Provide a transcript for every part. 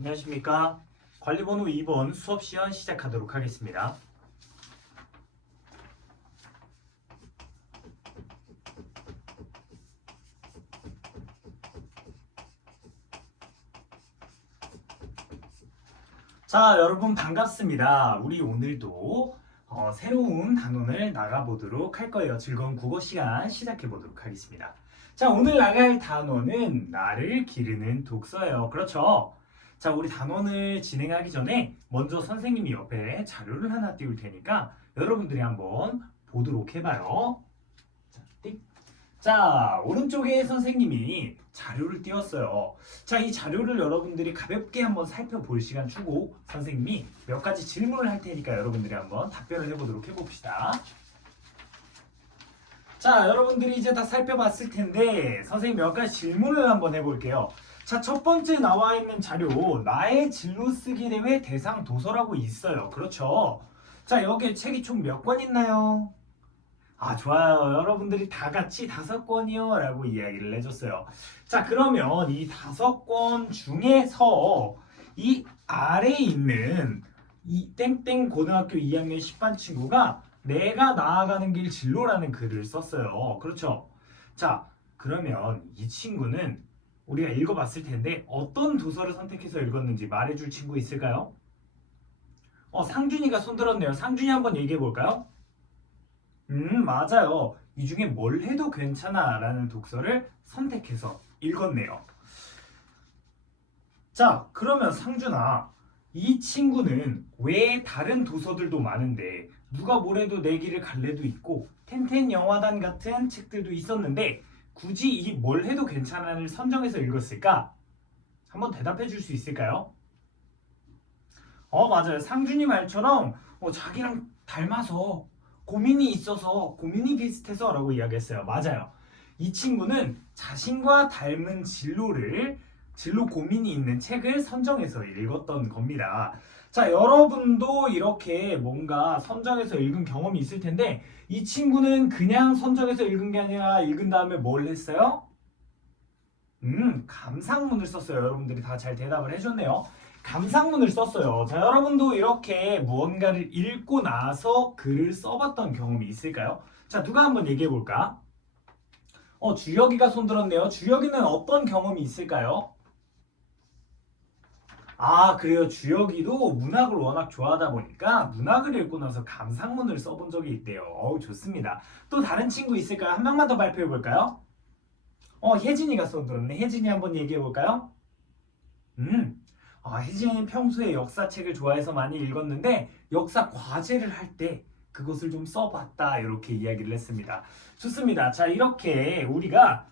안녕하십니까. 관리번호 2번 수업 시연 시작하도록 하겠습니다. 자, 여러분 반갑습니다. 우리 오늘도 새로운 단원을 나가보도록 할 거예요. 즐거운 국어 시간 시작해보도록 하겠습니다. 자, 오늘 나갈 단원은 나를 기르는 독서예요. 그렇죠? 자, 우리 단원을 진행하기 전에 먼저 선생님이 옆에 자료를 하나 띄울 테니까 여러분들이 한번 보도록 해봐요. 자, 띡. 자, 오른쪽에 선생님이 자료를 띄웠어요. 자, 이 자료를 여러분들이 가볍게 한번 살펴볼 시간 주고 선생님이 몇 가지 질문을 할 테니까 여러분들이 한번 답변을 해보도록 해봅시다. 자, 여러분들이 이제 다 살펴봤을 텐데 선생님 몇 가지 질문을 한번 해볼게요. 자, 첫 번째 나와 있는 자료, 나의 진로 쓰기 대회 대상 도서라고 있어요. 그렇죠? 자, 여기에 책이 총 몇 권 있나요? 아, 좋아요. 여러분들이 다 같이 5권이요 라고 이야기를 해줬어요. 자, 그러면 이 5권 중에서 이 아래에 있는 이 땡땡 고등학교 2학년 10반 친구가 내가 나아가는 길 진로라는 글을 썼어요. 그렇죠? 자, 그러면 이 친구는 우리가 읽어봤을 텐데 어떤 도서를 선택해서 읽었는지 말해줄 친구 있을까요? 상준이가 손들었네요. 상준이 한번 얘기해 볼까요? 맞아요. 이 중에 뭘 해도 괜찮아 라는 독서를 선택해서 읽었네요. 자, 그러면 상준아, 이 친구는 왜 다른 도서들도 많은데 누가 뭐래도 내 길을 갈래도 있고 텐텐 영화단 같은 책들도 있었는데 굳이 이 뭘 해도 괜찮아를 선정해서 읽었을까? 한번 대답해 줄 수 있을까요? 맞아요. 상준이 말처럼 자기랑 닮아서 고민이 있어서 고민이 비슷해서 라고 이야기했어요. 맞아요. 이 친구는 자신과 닮은 진로 고민이 있는 책을 선정해서 읽었던 겁니다. 자, 여러분도 이렇게 뭔가 선정해서 읽은 경험이 있을 텐데 이 친구는 그냥 선정해서 읽은 게 아니라 읽은 다음에 뭘 했어요? 감상문을 썼어요. 여러분들이 다 잘 대답을 해줬네요. 감상문을 썼어요. 자, 여러분도 이렇게 무언가를 읽고 나서 글을 써봤던 경험이 있을까요? 자, 누가 한번 얘기해 볼까? 주혁이가 손들었네요. 주혁이는 어떤 경험이 있을까요? 아, 그래요. 주혁이도 문학을 워낙 좋아하다 보니까 문학을 읽고 나서 감상문을 써본 적이 있대요. 좋습니다. 또 다른 친구 있을까요? 한 명만 더 발표해 볼까요? 혜진이가 손들었네. 혜진이 한번 얘기해 볼까요? 혜진이는 평소에 역사책을 좋아해서 많이 읽었는데 역사 과제를 할 때 그것을 좀 써봤다 이렇게 이야기를 했습니다. 좋습니다. 자, 이렇게 우리가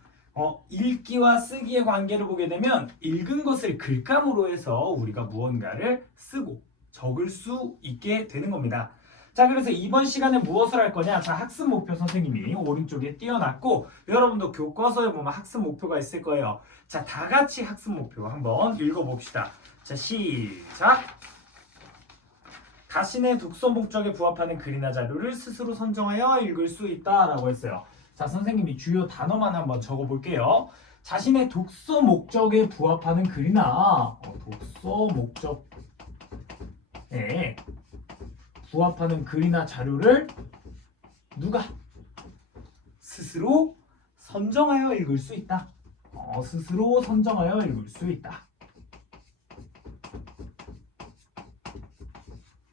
읽기와 쓰기의 관계를 보게 되면 읽은 것을 글감으로 해서 우리가 무언가를 쓰고 적을 수 있게 되는 겁니다. 자, 그래서 이번 시간에 무엇을 할 거냐? 자, 학습 목표 선생님이 오른쪽에 띄워놨고 여러분도 교과서에 보면 학습 목표가 있을 거예요. 자, 다 같이 학습 목표 한번 읽어봅시다. 자, 시작! 자신의 독서 목적에 부합하는 글이나 자료를 스스로 선정하여 읽을 수 있다라고 했어요. 자, 선생님이 주요 단어만 한번 적어볼게요. 자신의 독서 목적에 부합하는 글이나 독서 목적에 부합하는 글이나 자료를 누가 스스로 선정하여 읽을 수 있다. 스스로 선정하여 읽을 수 있다.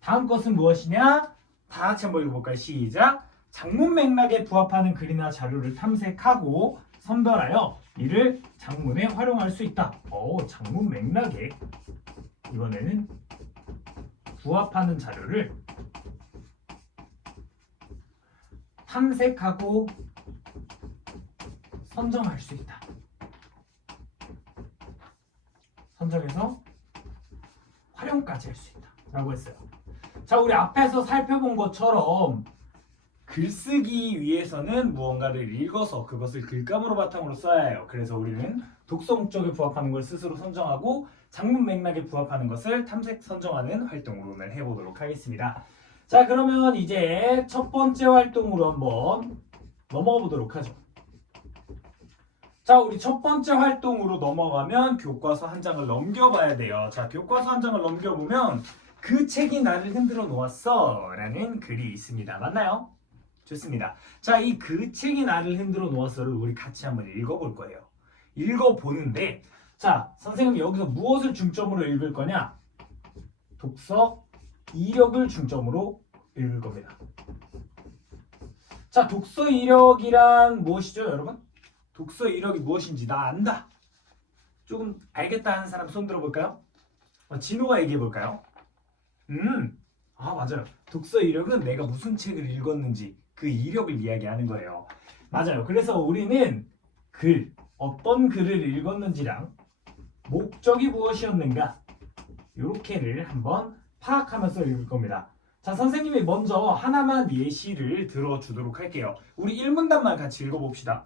다음 것은 무엇이냐? 다 같이 한번 읽어볼까요? 시작! 장문 맥락에 부합하는 글이나 자료를 탐색하고 선별하여 이를 장문에 활용할 수 있다. 장문 맥락에 이번에는 부합하는 자료를 탐색하고 선정할 수 있다. 선정해서 활용까지 할 수 있다. 라고 했어요. 자, 우리 앞에서 살펴본 것처럼 글쓰기 위해서는 무언가를 읽어서 그것을 글감으로 바탕으로 써야 해요. 그래서 우리는 독서 목적에 부합하는 걸 스스로 선정하고 장문 맥락에 부합하는 것을 탐색 선정하는 활동으로 오늘 해보도록 하겠습니다. 자, 그러면 이제 첫 번째 활동으로 한번 넘어가 보도록 하죠. 자, 우리 첫 번째 활동으로 넘어가면 교과서 한 장을 넘겨봐야 돼요. 자, 교과서 한 장을 넘겨보면 그 책이 나를 흔들어 놓았어 라는 글이 있습니다. 맞나요? 좋습니다. 자, 이 그 책이 나를 흔들어 놓았어를 우리 같이 한번 읽어볼 거예요. 읽어보는데, 자, 선생님이 여기서 무엇을 중점으로 읽을 거냐? 독서 이력을 중점으로 읽을 겁니다. 자, 독서 이력이란 무엇이죠, 여러분? 독서 이력이 무엇인지 나 안다. 조금 알겠다 하는 사람 손 들어볼까요? 진호가 얘기해볼까요? 맞아요. 독서 이력은 내가 무슨 책을 읽었는지 그 이력을 이야기하는 거예요. 맞아요. 그래서 우리는 어떤 글을 읽었는지랑 목적이 무엇이었는가 요렇게를 한번 파악하면서 읽을 겁니다. 자, 선생님이 먼저 하나만 예시를 들어주도록 할게요. 우리 1문단만 같이 읽어봅시다.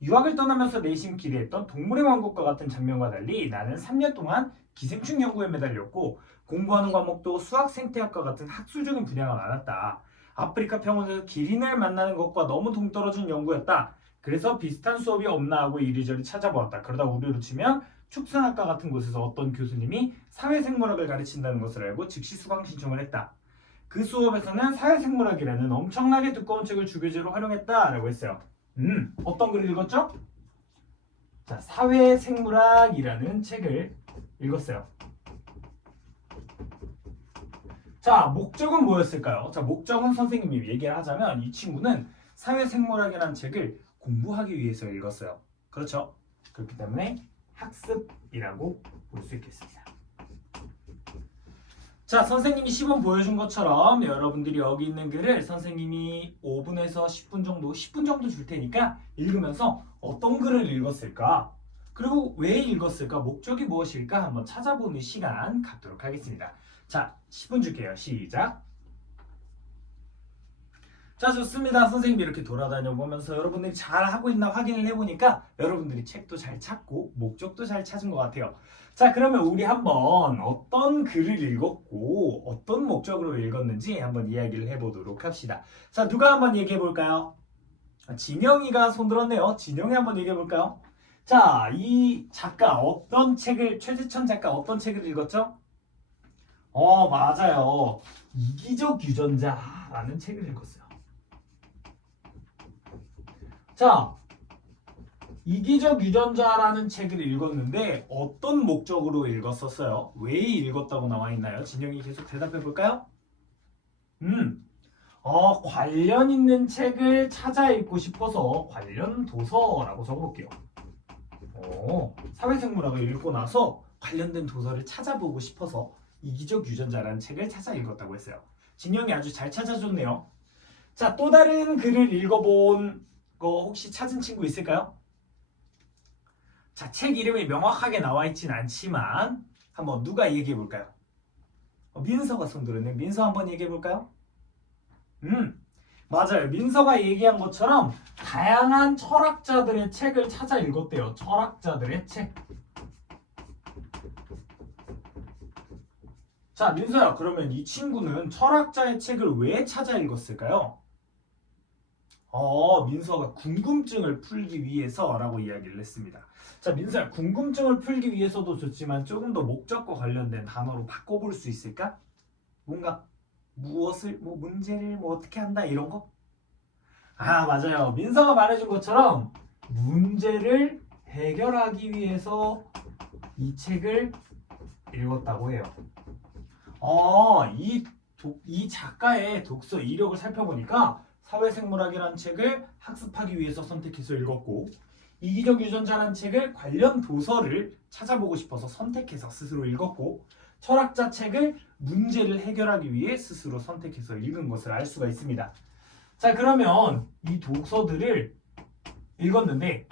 유학을 떠나면서 내심 기대했던 동물의 왕국과 같은 장면과 달리 나는 3년 동안 기생충 연구에 매달렸고 공부하는 과목도 수학 생태학과 같은 학술적인 분야가 많았다. 아프리카 평원에서 기린을 만나는 것과 너무 동떨어진 연구였다. 그래서 비슷한 수업이 없나 하고 이리저리 찾아보았다. 그러다 우리로 치면 축산학과 같은 곳에서 어떤 교수님이 사회생물학을 가르친다는 것을 알고 즉시 수강 신청을 했다. 그 수업에서는 사회생물학이라는 엄청나게 두꺼운 책을 주교재로 활용했다라고 했어요. 어떤 글을 읽었죠? 자, 사회생물학이라는 책을 읽었어요. 자, 목적은 뭐였을까요? 자, 목적은 선생님이 얘기를 하자면 이 친구는 사회생물학이라는 책을 공부하기 위해서 읽었어요. 그렇죠? 그렇기 때문에 학습이라고 볼 수 있겠습니다. 자, 선생님이 시범 보여준 것처럼 여러분들이 여기 있는 글을 선생님이 5분에서 10분 정도 줄 테니까 읽으면서 어떤 글을 읽었을까? 그리고 왜 읽었을까? 목적이 무엇일까? 한번 찾아보는 시간 갖도록 하겠습니다. 자, 10분 줄게요. 시작! 자, 좋습니다. 선생님이 이렇게 돌아다녀 보면서 여러분들이 잘 하고 있나 확인을 해보니까 여러분들이 책도 잘 찾고 목적도 잘 찾은 것 같아요. 자, 그러면 우리 한번 어떤 글을 읽었고 어떤 목적으로 읽었는지 한번 이야기를 해보도록 합시다. 자, 누가 한번 얘기해 볼까요? 진영이가 손 들었네요. 진영이 한번 얘기해 볼까요? 자, 이 작가 최재천 작가 어떤 책을 읽었죠? 맞아요. 이기적 유전자라는 책을 읽었어요. 자, 이기적 유전자라는 책을 읽었는데 어떤 목적으로 읽었었어요? 왜 읽었다고 나와 있나요? 진영이 계속 대답해 볼까요? 관련 있는 책을 찾아 읽고 싶어서 관련 도서라고 적어볼게요. 사회생물학을 읽고 나서 관련된 도서를 찾아보고 싶어서 이기적 유전자라는 책을 찾아 읽었다고 했어요. 진영이 아주 잘 찾아줬네요. 자, 또 다른 글을 읽어본 거 혹시 찾은 친구 있을까요? 자, 책 이름이 명확하게 나와 있진 않지만 한번 누가 얘기해 볼까요? 민서가 손 들었네. 민서 한번 얘기해 볼까요? 맞아요. 민서가 얘기한 것처럼 다양한 철학자들의 책을 찾아 읽었대요. 철학자들의 책. 자, 민서야, 그러면 이 친구는 철학자의 책을 왜 찾아 읽었을까요? 민서가 궁금증을 풀기 위해서라고 이야기를 했습니다. 자, 민서야, 궁금증을 풀기 위해서도 좋지만 조금 더 목적과 관련된 단어로 바꿔볼 수 있을까? 뭔가 무엇을, 문제를 어떻게 한다 이런 거? 맞아요. 민서가 말해준 것처럼 문제를 해결하기 위해서 이 책을 읽었다고 해요. 이 작가의 독서 이력을 살펴보니까 사회생물학이라는 책을 학습하기 위해서 선택해서 읽었고 이기적 유전자라는 책을 관련 도서를 찾아보고 싶어서 선택해서 스스로 읽었고 철학자 책을 문제를 해결하기 위해 스스로 선택해서 읽은 것을 알 수가 있습니다. 자, 그러면 이 도서들을 읽었는데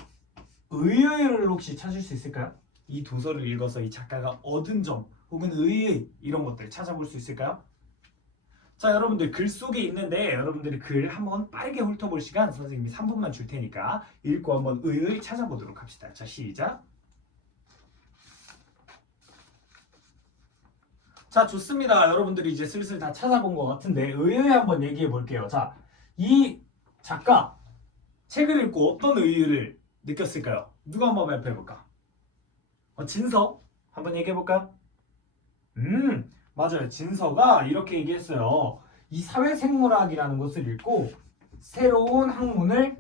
의의를 혹시 찾을 수 있을까요? 이 도서를 읽어서 이 작가가 얻은 점 혹은 의의 이런 것들 찾아볼 수 있을까요? 자, 여러분들 글 속에 있는데 여러분들이 글 한번 빠르게 훑어볼 시간 선생님이 3분만 줄 테니까 읽고 한번 의의 찾아보도록 합시다. 자, 시작. 자, 좋습니다. 여러분들이 이제 슬슬 다 찾아본 것 같은데 의의 한번 얘기해 볼게요. 자, 이 작가 책을 읽고 어떤 의의를 느꼈을까요? 누가 한번 발표해볼까? 진서 한번 얘기해볼까요? 맞아요. 진서가 이렇게 얘기했어요. 이 사회생물학이라는 것을 읽고 새로운 학문을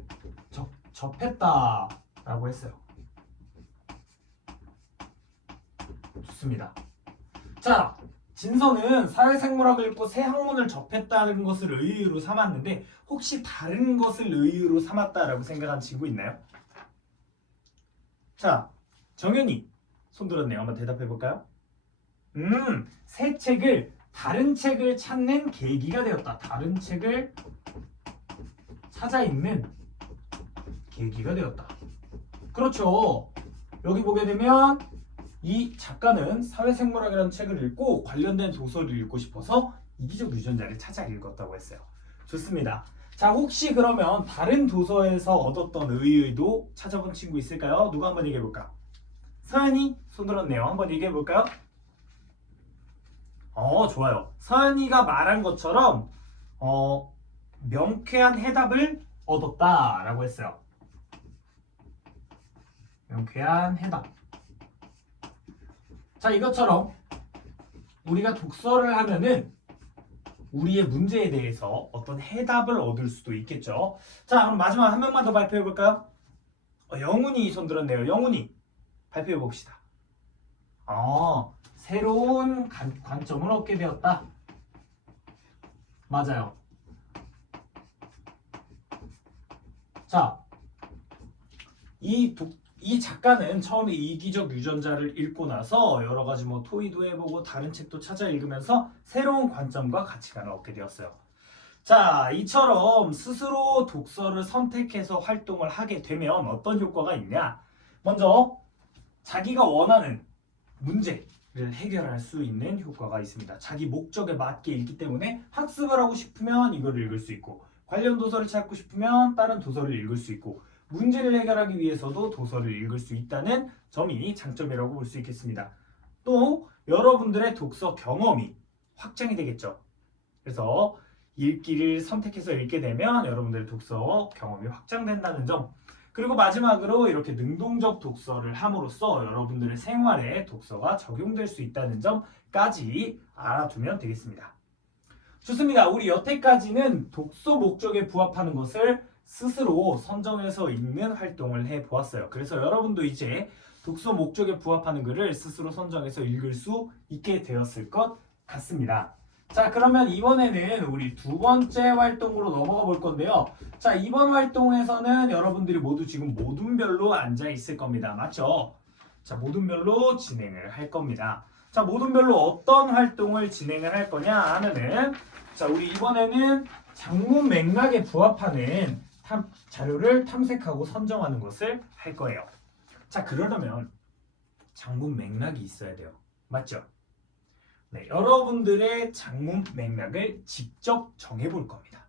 접했다라고 했어요. 좋습니다. 자, 진서는 사회생물학을 읽고 새 학문을 접했다는 것을 의의로 삼았는데 혹시 다른 것을 의의로 삼았다라고 생각한 친구 있나요? 자, 정연이 손 들었네요. 한번 대답해 볼까요? 새 책을 다른 책을 찾는 계기가 되었다. 다른 책을 찾아 읽는 계기가 되었다. 그렇죠. 여기 보게 되면 이 작가는 사회생물학이라는 책을 읽고 관련된 도서를 읽고 싶어서 이기적 유전자를 찾아 읽었다고 했어요. 좋습니다. 자, 혹시 그러면 다른 도서에서 얻었던 의의도 찾아본 친구 있을까요? 누가 한번 얘기해 볼까? 서연이 손 들었네요. 한번 얘기해 볼까요? 좋아요. 서연이가 말한 것처럼 명쾌한 해답을 얻었다라고 했어요. 명쾌한 해답. 자, 이것처럼 우리가 독서를 하면은 우리의 문제에 대해서 어떤 해답을 얻을 수도 있겠죠. 자, 그럼 마지막 한 명만 더 발표해 볼까요? 영훈이 손 들었네요. 영훈이 발표해 봅시다. 새로운 관점을 얻게 되었다. 맞아요. 자, 이 작가는 처음에 이기적 유전자를 읽고 나서 여러 가지 토의도 해보고 다른 책도 찾아 읽으면서 새로운 관점과 가치관을 얻게 되었어요. 자, 이처럼 스스로 독서를 선택해서 활동을 하게 되면 어떤 효과가 있냐? 먼저 자기가 원하는 문제를 해결할 수 있는 효과가 있습니다. 자기 목적에 맞게 읽기 때문에 학습을 하고 싶으면 이걸 읽을 수 있고 관련 도서를 찾고 싶으면 다른 도서를 읽을 수 있고 문제를 해결하기 위해서도 도서를 읽을 수 있다는 점이 장점이라고 볼 수 있겠습니다. 또 여러분들의 독서 경험이 확장이 되겠죠. 그래서 읽기를 선택해서 읽게 되면 여러분들의 독서 경험이 확장된다는 점, 그리고 마지막으로 이렇게 능동적 독서를 함으로써 여러분들의 생활에 독서가 적용될 수 있다는 점까지 알아두면 되겠습니다. 좋습니다. 우리 여태까지는 독서 목적에 부합하는 것을 스스로 선정해서 읽는 활동을 해보았어요. 그래서 여러분도 이제 독서 목적에 부합하는 글을 스스로 선정해서 읽을 수 있게 되었을 것 같습니다. 자, 그러면 이번에는 우리 두 번째 활동으로 넘어가 볼 건데요. 자, 이번 활동에서는 여러분들이 모두 지금 모둠별로 앉아 있을 겁니다. 맞죠? 자, 모둠별로 진행을 할 겁니다. 자, 모둠별로 어떤 활동을 진행을 할 거냐 하면은, 자, 우리 이번에는 장문 맥락에 부합하는 자료를 탐색하고 선정하는 것을 할 거예요. 자, 그러려면 장문 맥락이 있어야 돼요. 맞죠? 네, 여러분들의 장문 맥락을 직접 정해볼 겁니다.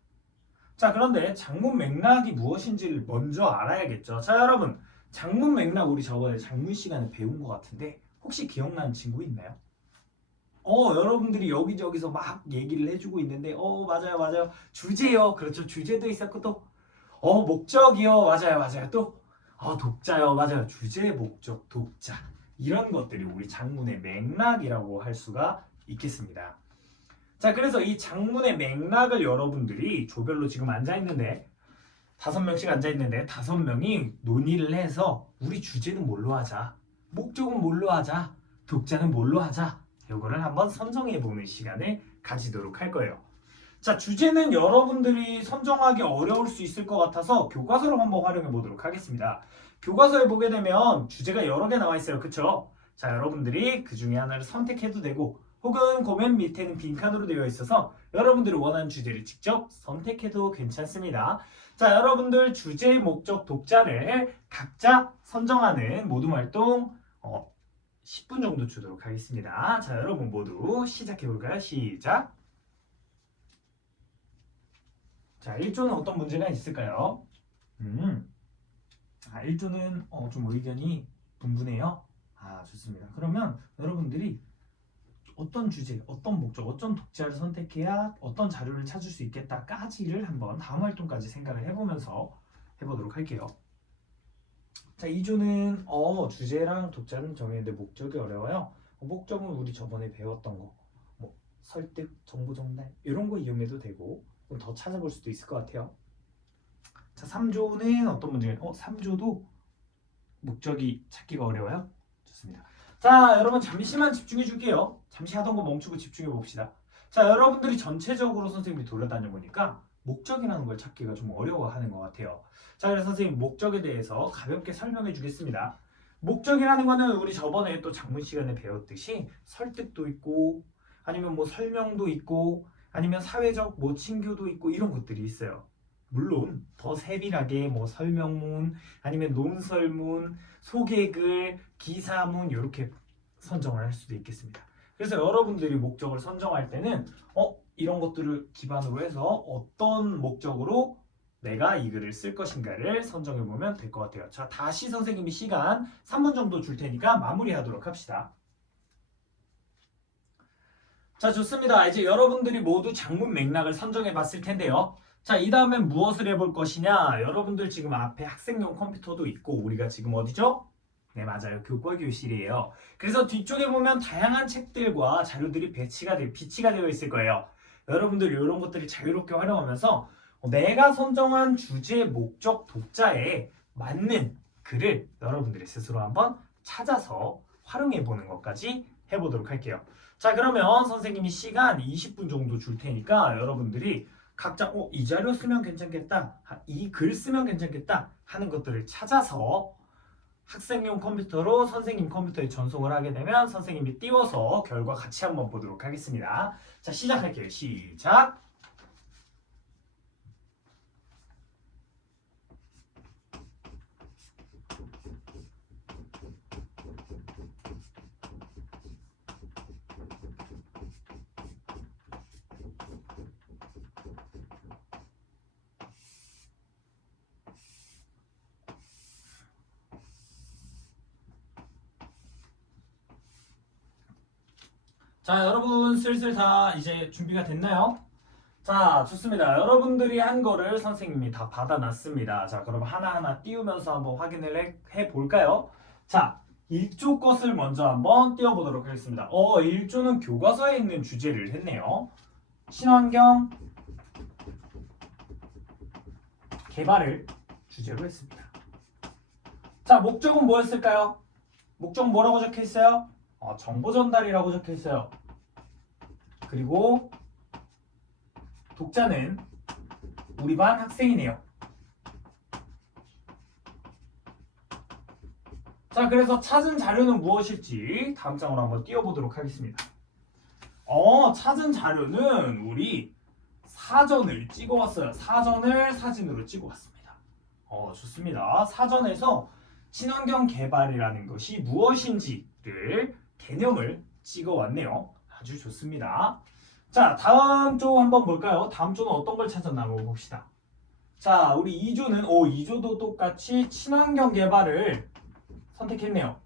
자, 그런데 장문 맥락이 무엇인지를 먼저 알아야겠죠. 자, 여러분, 장문 맥락 우리 저번에 장문 시간에 배운 것 같은데 혹시 기억나는 친구 있나요? 여러분들이 여기저기서 막 얘기를 해주고 있는데 맞아요, 맞아요. 주제요. 그렇죠. 주제도 있었고 또 목적이요. 맞아요, 맞아요. 또 독자요. 맞아요. 주제, 목적, 독자. 이런 것들이 우리 장문의 맥락이라고 할 수가 있겠습니다. 자, 그래서 이 장문의 맥락을 여러분들이 조별로 지금 앉아있는데 5명씩 앉아있는데 5명이 논의를 해서 우리 주제는 뭘로 하자, 목적은 뭘로 하자, 독자는 뭘로 하자, 이거를 한번 선정해보는 시간을 가지도록 할 거예요. 자, 주제는 여러분들이 선정하기 어려울 수 있을 것 같아서 교과서를 한번 활용해 보도록 하겠습니다. 교과서에 보게 되면 주제가 여러 개 나와 있어요. 그쵸? 자, 여러분들이 그 중에 하나를 선택해도 되고 혹은 그 맨 밑에는 빈칸으로 되어 있어서 여러분들이 원하는 주제를 직접 선택해도 괜찮습니다. 자, 여러분들 주제, 목적, 독자를 각자 선정하는 모둠 활동 10분 정도 주도록 하겠습니다. 자, 여러분 모두 시작해 볼까요? 시작! 자, 1조는 어떤 문제가 있을까요? 1조는 좀 의견이 분분해요. 좋습니다. 그러면 여러분들이 어떤 주제, 어떤 목적, 어떤 독자를 선택해야 어떤 자료를 찾을 수 있겠다까지를 한번 다음 활동까지 생각을 해보면서 해보도록 할게요. 자, 2조는 주제랑 독자는 정했는데 목적이 어려워요. 목적은 우리 저번에 배웠던 거. 뭐 설득, 정보 전달 이런 거 이용해도 되고 좀 더 찾아볼 수도 있을 것 같아요. 자, 3조는 어떤 문제예요? 3조도 목적이 찾기가 어려워요. 좋습니다. 자, 여러분 잠시만 집중해 줄게요. 잠시 하던 거 멈추고 집중해 봅시다. 자, 여러분들이 전체적으로 선생님이 돌아다녀 보니까 목적이라는 걸 찾기가 좀 어려워하는 것 같아요. 자, 그래서 선생님 목적에 대해서 가볍게 설명해 주겠습니다. 목적이라는 거는 우리 저번에 또 작문 시간에 배웠듯이 설득도 있고 아니면 뭐 설명도 있고 아니면 사회적 뭐 친교도 있고 이런 것들이 있어요. 물론 더 세밀하게 뭐 설명문 아니면 논설문, 소개글, 기사문 이렇게 선정을 할 수도 있겠습니다. 그래서 여러분들이 목적을 선정할 때는 이런 것들을 기반으로 해서 어떤 목적으로 내가 이 글을 쓸 것인가를 선정해 보면 될 것 같아요. 자, 다시 선생님이 시간 3분 정도 줄 테니까 마무리하도록 합시다. 자, 좋습니다. 이제 여러분들이 모두 장문 맥락을 선정해 봤을 텐데요. 자, 이 다음엔 무엇을 해볼 것이냐? 여러분들 지금 앞에 학생용 컴퓨터도 있고 우리가 지금 어디죠? 네, 맞아요. 교과 교실이에요. 그래서 뒤쪽에 보면 다양한 책들과 자료들이 비치가 되어 있을 거예요. 여러분들 이런 것들을 자유롭게 활용하면서 내가 선정한 주제, 목적, 독자에 맞는 글을 여러분들이 스스로 한번 찾아서 활용해 보는 것까지 해보도록 할게요. 자, 그러면 선생님이 시간 20분 정도 줄 테니까 여러분들이 각자 이 자료 쓰면 괜찮겠다, 이 글 쓰면 괜찮겠다 하는 것들을 찾아서 학생용 컴퓨터로 선생님 컴퓨터에 전송을 하게 되면 선생님이 띄워서 결과 같이 한번 보도록 하겠습니다. 자, 시작할게요. 시작! 자, 여러분 슬슬 다 이제 준비가 됐나요? 자, 좋습니다. 여러분들이 한 거를 선생님이 다 받아놨습니다. 자, 그럼 하나하나 띄우면서 한번 확인을 해 볼까요? 자, 1조 것을 먼저 한번 띄워보도록 하겠습니다. 1조는 교과서에 있는 주제를 했네요. 친환경 개발을 주제로 했습니다. 자, 목적은 뭐였을까요? 목적 뭐라고 적혀 있어요? 정보 전달이라고 적혀 있어요. 그리고 독자는 우리 반 학생이네요. 자, 그래서 찾은 자료는 무엇일지 다음 장으로 한번 띄워보도록 하겠습니다. 찾은 자료는 우리 사전을 찍어왔어요. 사전을 사진으로 찍어왔습니다. 좋습니다. 사전에서 친환경 개발이라는 것이 무엇인지를 개념을 찍어왔네요. 아주 좋습니다. 자, 다음 조 한번 볼까요? 다음 조는 어떤 걸 찾았나 한번 봅시다. 자, 우리 2조는 2조도 똑같이 친환경 개발을 선택했네요.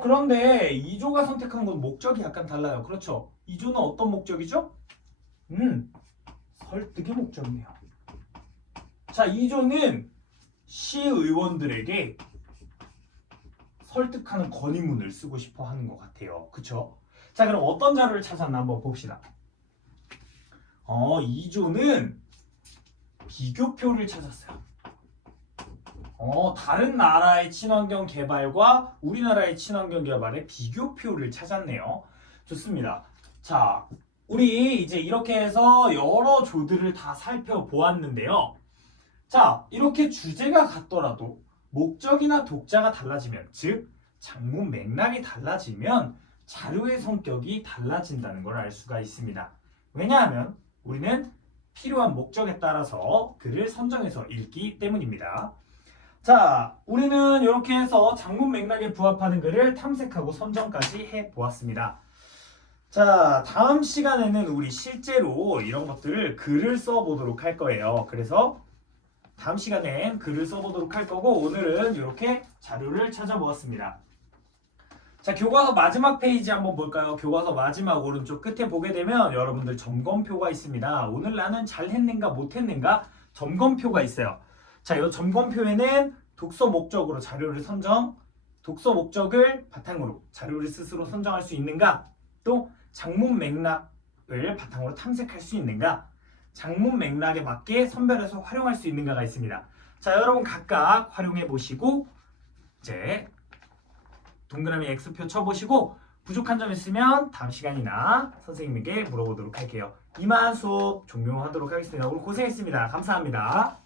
그런데 2조가 선택한 건 목적이 약간 달라요. 그렇죠? 2조는 어떤 목적이죠? 설득의 목적이네요. 자, 2조는 시의원들에게 설득하는 건의문을 쓰고 싶어 하는 것 같아요. 그쵸? 자, 그럼 어떤 자료를 찾았나 한번 봅시다. 2조는 비교표를 찾았어요. 다른 나라의 친환경 개발과 우리나라의 친환경 개발의 비교표를 찾았네요. 좋습니다. 자, 우리 이제 이렇게 해서 여러 조들을 다 살펴보았는데요. 자, 이렇게 주제가 같더라도 목적이나 독자가 달라지면, 즉 장문 맥락이 달라지면 자료의 성격이 달라진다는 걸 알 수가 있습니다. 왜냐하면 우리는 필요한 목적에 따라서 글을 선정해서 읽기 때문입니다. 자, 우리는 이렇게 해서 장문 맥락에 부합하는 글을 탐색하고 선정까지 해보았습니다. 자, 다음 시간에는 우리 실제로 이런 것들을 글을 써보도록 할 거예요. 그래서 다음 시간엔 글을 써보도록 할 거고 오늘은 이렇게 자료를 찾아보았습니다. 자, 교과서 마지막 페이지 한번 볼까요? 교과서 마지막 오른쪽 끝에 보게 되면 여러분들 점검표가 있습니다. 오늘 나는 잘했는가 못했는가 점검표가 있어요. 자, 이 점검표에는 독서 목적으로 자료를 선정, 독서 목적을 바탕으로 자료를 스스로 선정할 수 있는가, 또 장문 맥락을 바탕으로 탐색할 수 있는가, 장문 맥락에 맞게 선별해서 활용할 수 있는가가 있습니다. 자, 여러분 각각 활용해 보시고 이제 동그라미 X표 쳐보시고 부족한 점 있으면 다음 시간이나 선생님에게 물어보도록 할게요. 이만 수업 종료하도록 하겠습니다. 오늘 고생했습니다. 감사합니다.